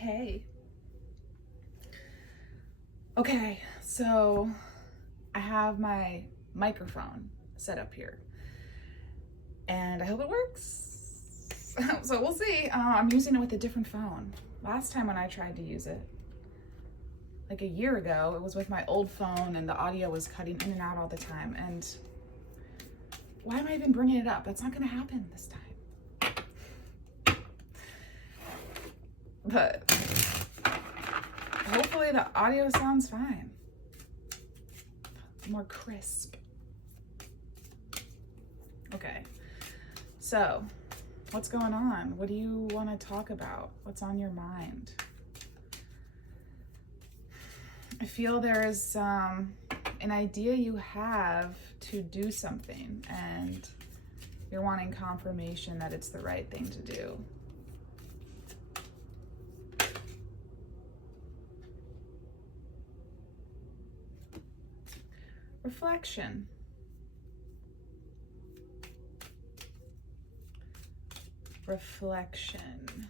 Hey. Okay, so I have my microphone set up here and I hope it works. So we'll see. I'm using it with a different phone. Last time when I tried to use it, like a year ago, it was with my old phone and the audio was cutting in and out all the time. And why am I even bringing it up? That's not going to happen this time. But hopefully the audio sounds fine. More crisp. Okay, so what's going on? What do you want to talk about? What's on your mind? I feel there is an idea you have to do something and you're wanting confirmation that it's the right thing to do. Reflection. Reflection.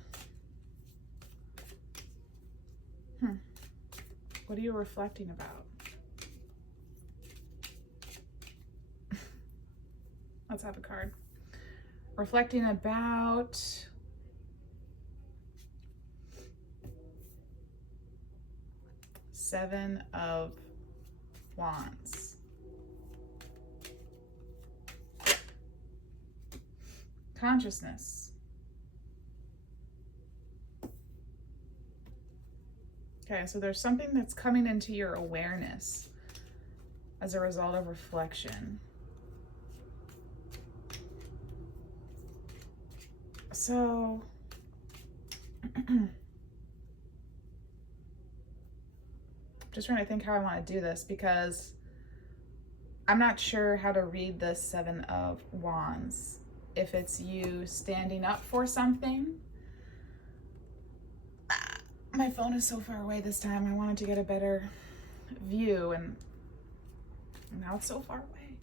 What are you reflecting about? Let's have a card. Reflecting about Seven of Wands. Consciousness. Okay, so there's something that's coming into your awareness as a result of reflection. So, just trying to think how I want to do this because I'm not sure how to read this Seven of Wands. If it's you standing up for something. My phone is so far away this time. I wanted to get a better view and now it's so far away.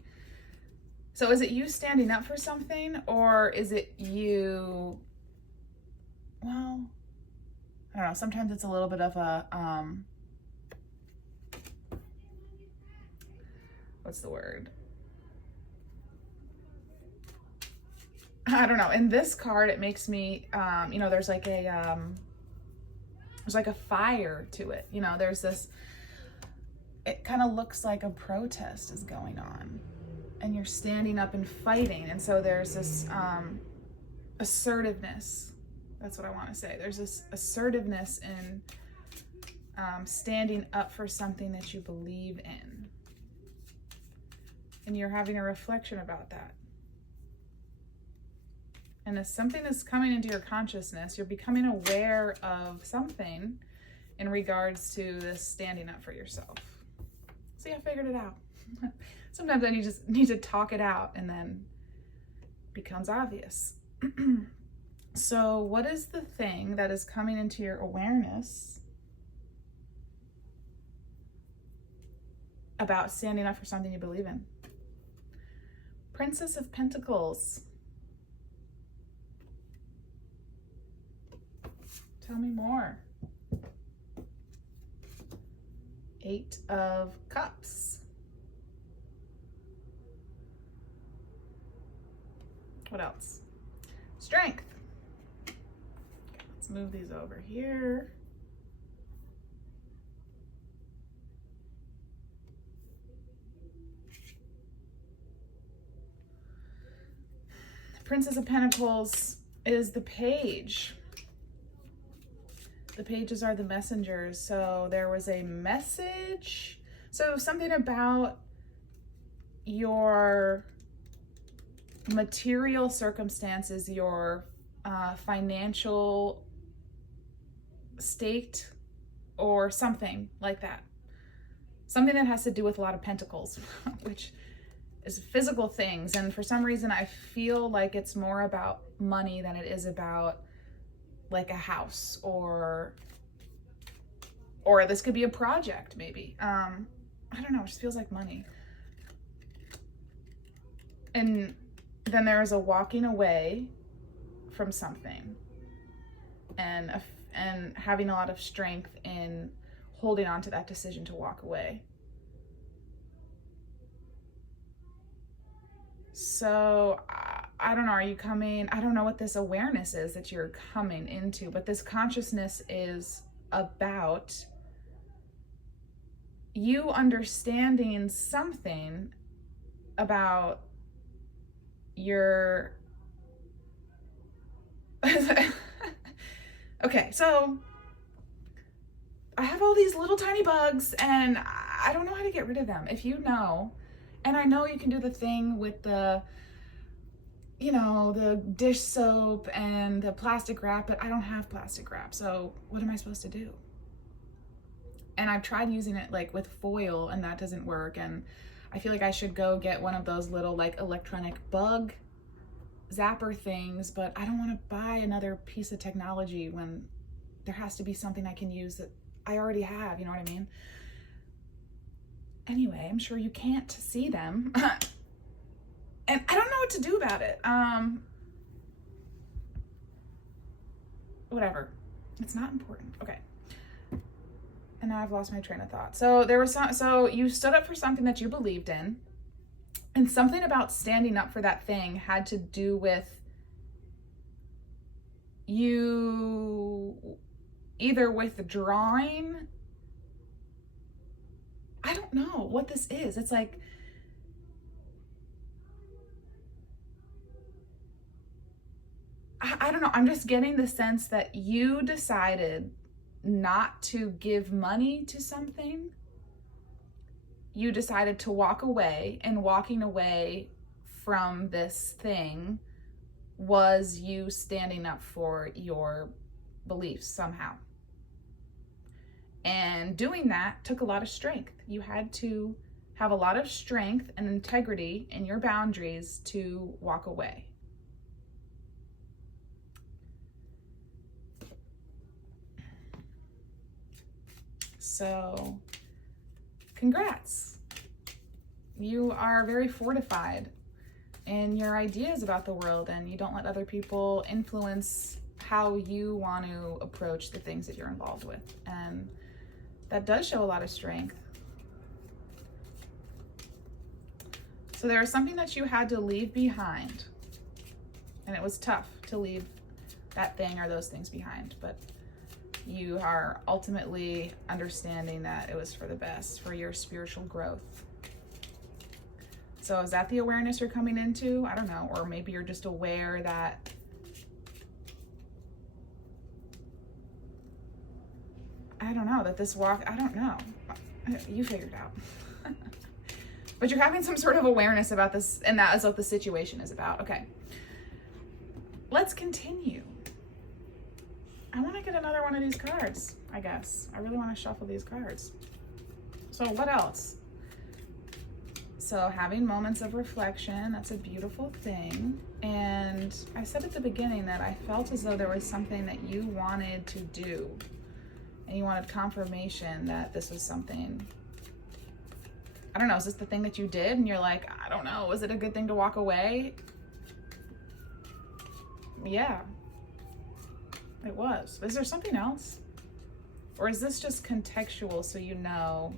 So is it you standing up for something or is it you, well, I don't know. Sometimes it's a little bit of a, what's the word? I don't know. In this card, it makes me, there's like a fire to it. There's this, it kind of looks like a protest is going on and you're standing up and fighting. And so there's this assertiveness. That's what I want to say. There's this assertiveness in standing up for something that you believe in. And you're having a reflection about that. And as something is coming into your consciousness, you're becoming aware of something in regards to this standing up for yourself. See, I figured it out. Sometimes I just need to talk it out and then it becomes obvious. So what is the thing that is coming into your awareness about standing up for something you believe in? Princess of Pentacles. Tell me more. Eight of Cups. What else? Strength. Okay, let's move these over here. Princess of Pentacles is the Page. The pages are the messengers. So there was a message. So something about your material circumstances, your financial state or something like that. Something that has to do with a lot of pentacles, which is physical things. And for some reason, I feel like it's more about money than it is about like a house or this could be a project maybe. I don't know, it just feels like money. And then there is a walking away from something. and having a lot of strength in holding on to that decision to walk away. So I don't know, are you coming, I don't know what this awareness is that you're coming into, but this consciousness is about you understanding something about your okay, so I have all these little tiny bugs and I don't know how to get rid of them. If you know, and I know you can do the thing with the, you know, the dish soap and the plastic wrap, but I don't have plastic wrap. So what am I supposed to do? And I've tried using it like with foil and that doesn't work. And I feel like I should go get one of those little like electronic bug zapper things, but I don't want to buy another piece of technology when there has to be something I can use that I already have, you know what I mean? Anyway, I'm sure you can't see them. And I don't know what to do about it. Whatever. It's not important. Okay. And now I've lost my train of thought. So so you stood up for something that you believed in, and something about standing up for that thing had to do with you either withdrawing. I don't know what this is. It's like, I don't know. I'm just getting the sense that you decided not to give money to something. You decided to walk away, and walking away from this thing was you standing up for your beliefs somehow. And doing that took a lot of strength. You had to have a lot of strength and integrity in your boundaries to walk away. So, congrats. You are very fortified in your ideas about the world, and you don't let other people influence how you want to approach the things that you're involved with. And that does show a lot of strength. So there was something that you had to leave behind, and it was tough to leave that thing or those things behind, but you are ultimately understanding that it was for the best, for your spiritual growth. So is that the awareness you're coming into? I don't know. Or maybe you're just aware that I don't know, that this walk, I don't know. You figured out. But you're having some sort of awareness about this, and that is what the situation is about. Okay. Let's continue. I want to get another one of these cards, I guess. I really want to shuffle these cards. So what else? So having moments of reflection, that's a beautiful thing. And I said at the beginning that I felt as though there was something that you wanted to do. And you wanted confirmation that this was something, I don't know, is this the thing that you did? And you're like, I don't know, was it a good thing to walk away? Yeah. It was. Is there something else? Or is this just contextual so you know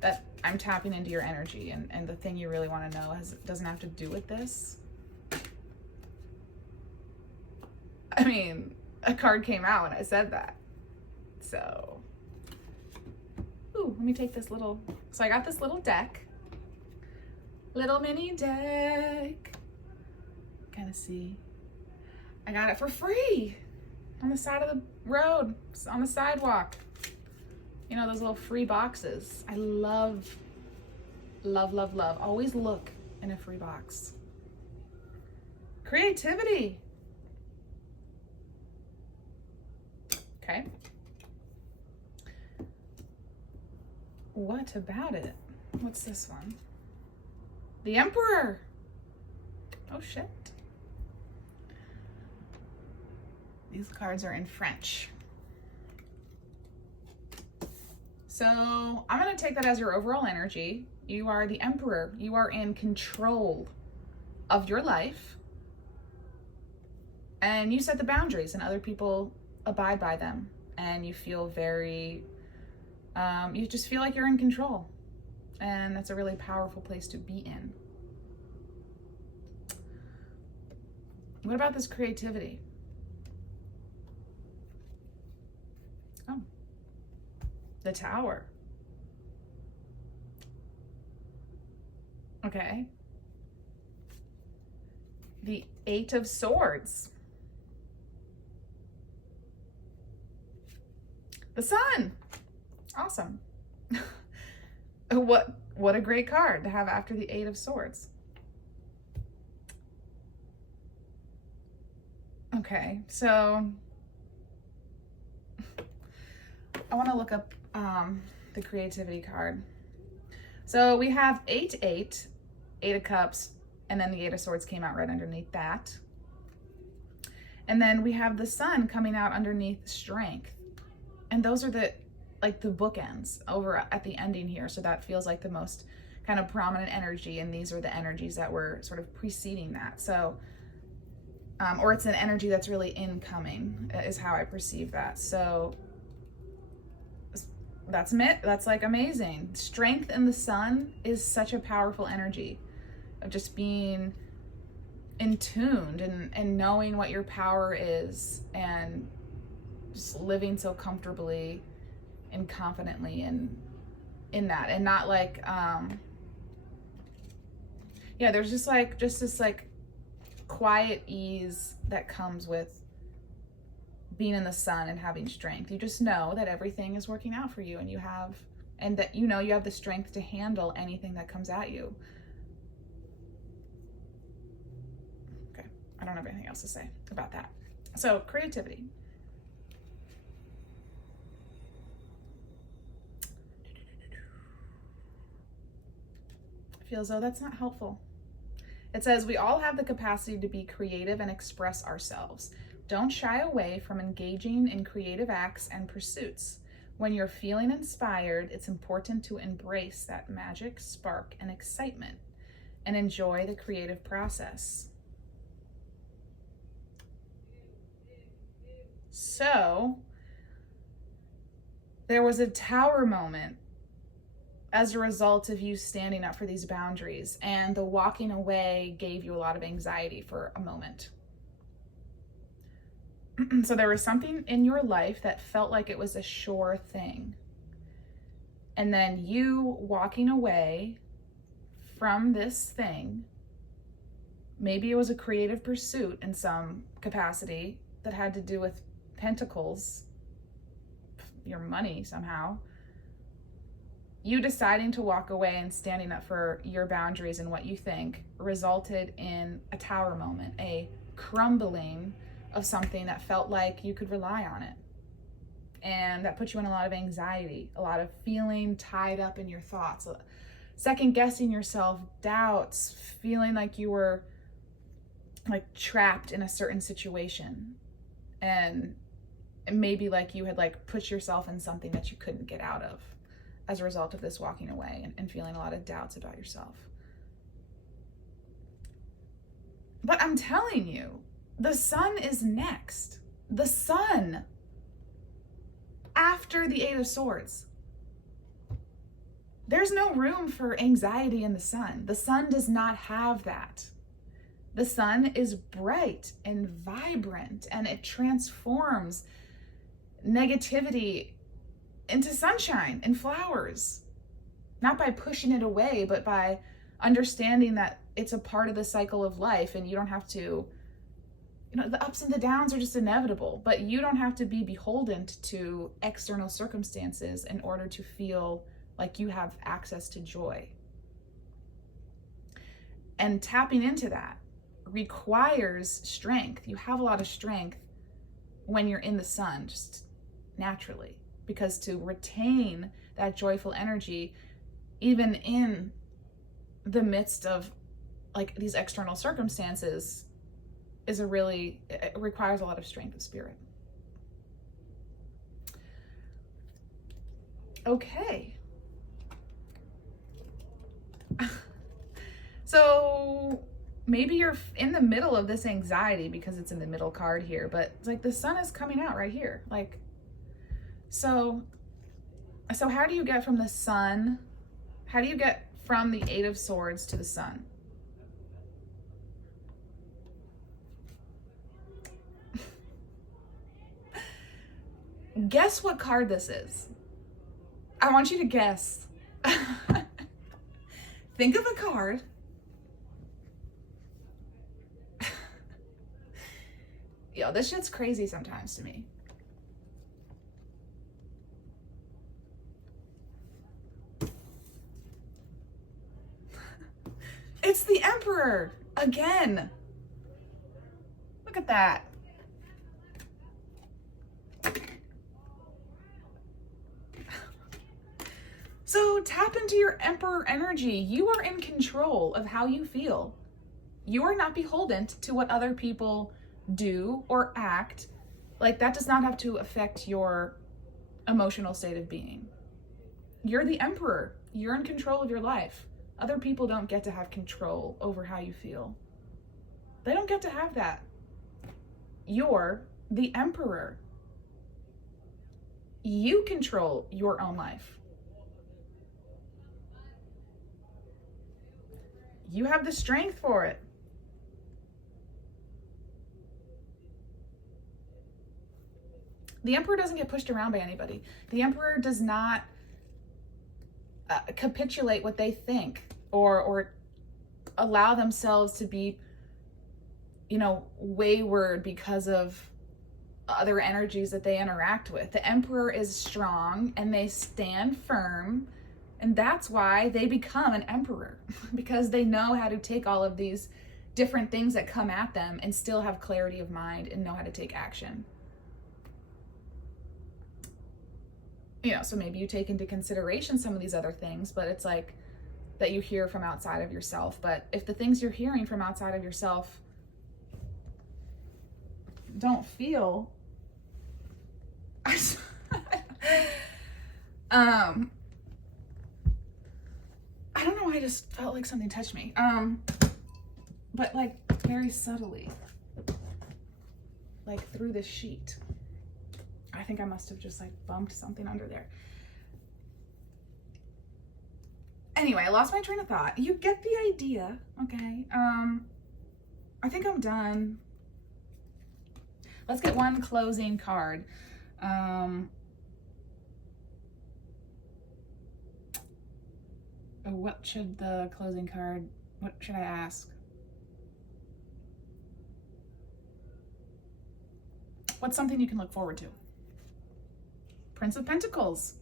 that I'm tapping into your energy and the thing you really want to know doesn't have to do with this? I mean, a card came out and I said that. So, ooh, let me take this little, so I got this little deck. Little mini deck. Kind of see. I got it for free. On the side of the road, on the sidewalk. You know, those little free boxes. I love, love, love, love. Always look in a free box. Creativity. Okay. What about it? What's this one? The Emperor. Oh, shit. These cards are in French. So I'm going to take that as your overall energy. You are the Emperor. You are in control of your life. And you set the boundaries, and other people abide by them, and you feel very, you just feel like you're in control. And that's a really powerful place to be in. What about this creativity? Oh, the Tower. Okay. The Eight of Swords. The Sun. Awesome. What a great card to have after the Eight of Swords. Okay, so I want to look up the creativity card. So we have 8-8, Eight of Cups, and then the Eight of Swords came out right underneath that. And then we have the Sun coming out underneath Strength. And those are the bookends over at the ending here. So that feels like the most kind of prominent energy, and these are the energies that were sort of preceding that. So, or it's an energy that's really incoming, is how I perceive that. So that's like amazing. Strength in the Sun is such a powerful energy of just being in tuned and knowing what your power is, and just living so comfortably and confidently in that, and not like yeah, there's just this like quiet ease that comes with being in the Sun and having strength. You just know that everything is working out for you, and you have the strength to handle anything that comes at you. Okay, I don't have anything else to say about that. So creativity. I feel as though that's not helpful. It says, we all have the capacity to be creative and express ourselves. Don't shy away from engaging in creative acts and pursuits. When you're feeling inspired, it's important to embrace that magic, spark, and excitement, and enjoy the creative process. So, there was a Tower moment as a result of you standing up for these boundaries, and the walking away gave you a lot of anxiety for a moment. So there was something in your life that felt like it was a sure thing. And then you walking away from this thing, maybe it was a creative pursuit in some capacity that had to do with pentacles, your money somehow. You deciding to walk away and standing up for your boundaries and what you think resulted in a Tower moment, a crumbling of something that felt like you could rely on it. And that put you in a lot of anxiety, a lot of feeling tied up in your thoughts, second guessing yourself, doubts, feeling like you were like trapped in a certain situation. And maybe like you had like put yourself in something that you couldn't get out of as a result of this walking away and feeling a lot of doubts about yourself. But I'm telling you, the Sun is next. The Sun after the Eight of Swords. There's no room for anxiety in the Sun. The Sun does not have that. The Sun is bright and vibrant, and it transforms negativity into sunshine and flowers. Not by pushing it away, but by understanding that it's a part of the cycle of life, and you don't have to, the ups and the downs are just inevitable, but you don't have to be beholden to external circumstances in order to feel like you have access to joy. And tapping into that requires strength. You have a lot of strength when you're in the Sun, just naturally, because to retain that joyful energy, even in the midst of like these external circumstances, it requires a lot of strength of spirit. Okay. So maybe you're in the middle of this anxiety because it's in the middle card here, but it's like the sun is coming out right here. Like, so how do you get from the sun? How do you get from the Eight of Swords to the sun? Guess what card this is. I want you to guess. Think of a card. Yo, this shit's crazy sometimes to me. It's the Emperor again. Look at that. So tap into your Emperor energy. You are in control of how you feel. You are not beholden to what other people do or act. Like, that does not have to affect your emotional state of being. You're the Emperor. You're in control of your life. Other people don't get to have control over how you feel. They don't get to have that. You're the Emperor. You control your own life. You have the strength for it. The Emperor doesn't get pushed around by anybody. The Emperor does not capitulate what they think or allow themselves to be, you know, wayward because of other energies that they interact with. The Emperor is strong and they stand firm, and that's why they become an emperor, because they know how to take all of these different things that come at them and still have clarity of mind and know how to take action. You know, so maybe you take into consideration some of these other things, but it's like that you hear from outside of yourself. But if the things you're hearing from outside of yourself don't feel I don't know why I just felt like something touched me. But like very subtly, like through the sheet. I think I must have just like bumped something under there. Anyway, I lost my train of thought. You get the idea, okay? I think I'm done. Let's get one closing card. What should the closing card, what should I ask? What's something you can look forward to? Prince of Pentacles.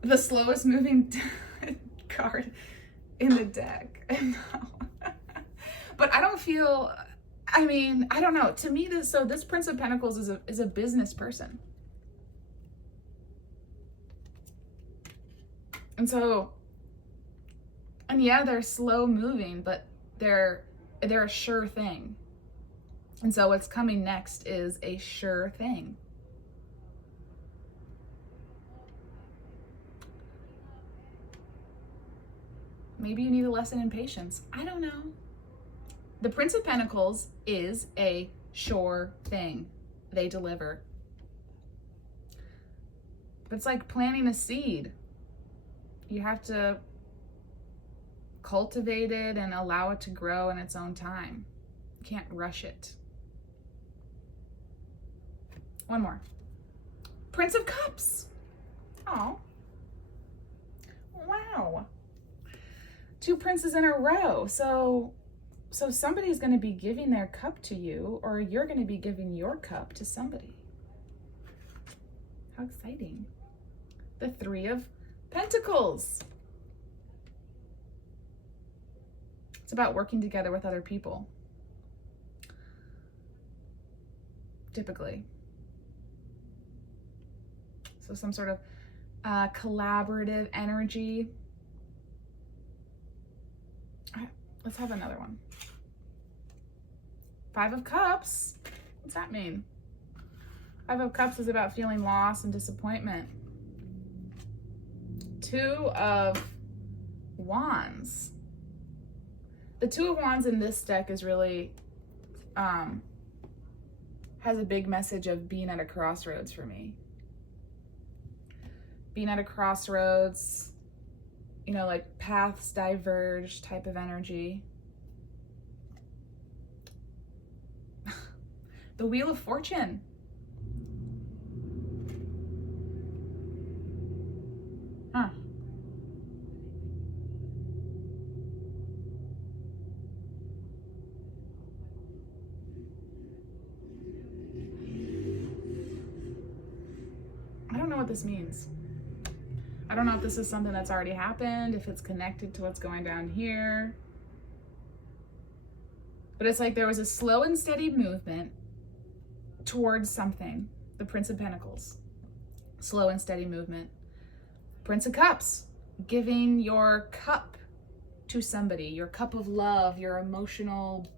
The slowest moving card in the deck. But I don't feel, I mean, I don't know. To me, this Prince of Pentacles is a business person. And yeah, they're slow moving, but they're a sure thing. And so what's coming next is a sure thing. Maybe you need a lesson in patience. I don't know. The Prince of Pentacles is a sure thing. They deliver. But it's like planting a seed. You have to cultivate it and allow it to grow in its own time. You can't rush it. One more. Prince of Cups. Oh. Wow. 2 princes in a row. So somebody's going to be giving their cup to you, or you're going to be giving your cup to somebody. How exciting. The 3 of Pentacles. It's about working together with other people. Typically. So some sort of collaborative energy. Let's have another one. 5 of Cups. What's that mean? 5 of Cups is about feeling loss and disappointment. Two of Wands. The Two of Wands in this deck is really, has a big message of being at a crossroads for me. Being at a crossroads, you know, like paths diverge type of energy. The Wheel of Fortune. Huh. I don't know what this means. I don't know if this is something that's already happened, if it's connected to what's going down here. But it's like there was a slow and steady movement towards something. The Prince of Pentacles. Slow and steady movement. Prince of Cups. Giving your cup to somebody. Your cup of love, your emotional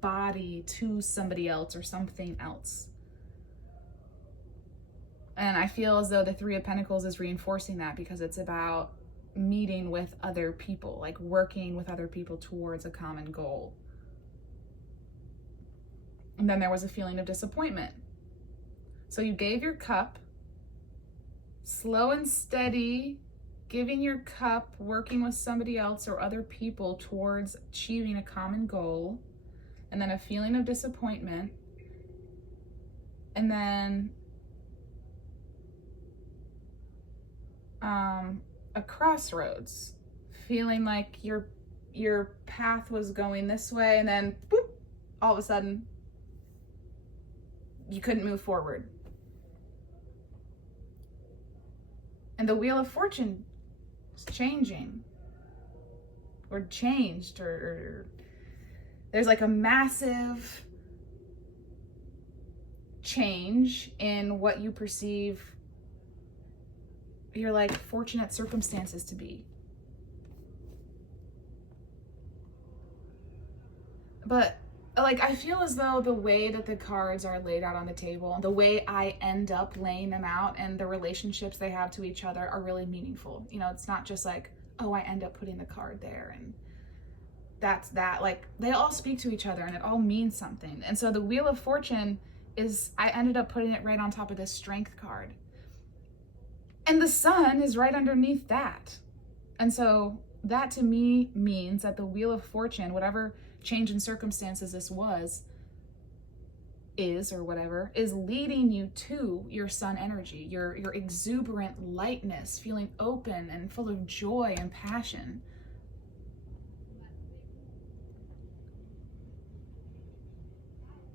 body to somebody else or something else. And I feel as though the Three of Pentacles is reinforcing that, because it's about meeting with other people, like working with other people towards a common goal. And then there was a feeling of disappointment. So you gave your cup, slow and steady, giving your cup, working with somebody else or other people towards achieving a common goal, and then a feeling of disappointment, and then a crossroads, feeling like your path was going this way, and then boop, all of a sudden you couldn't move forward. And the Wheel of Fortune is changing, or changed, or there's like a massive change in what you perceive your like fortunate circumstances to be. But like, I feel as though the way that the cards are laid out on the table, the way I end up laying them out, and the relationships they have to each other are really meaningful. You know, it's not just like, oh, I end up putting the card there and that's that. Like, they all speak to each other and it all means something. And so the Wheel of Fortune is, I ended up putting it right on top of this Strength card. And the Sun is right underneath that. And so that to me means that the Wheel of Fortune, whatever change in circumstances this is or whatever, is leading you to your Sun energy, your exuberant lightness, feeling open and full of joy and passion.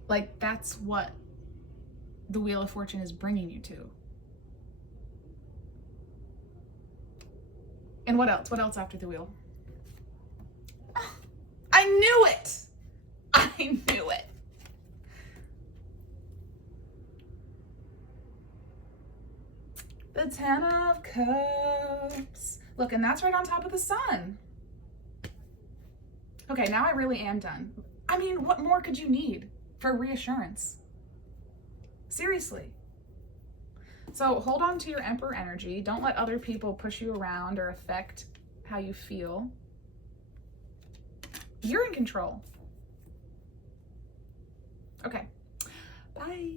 Like, that's what the Wheel of Fortune is bringing you to. And what else? What else after the wheel? Oh, I knew it! I knew it. The Ten of Cups. Look, and that's right on top of the Sun. Okay, now I really am done. I mean, what more could you need for reassurance? Seriously. So hold on to your Emperor energy. Don't let other people push you around or affect how you feel. You're in control. Okay. Bye.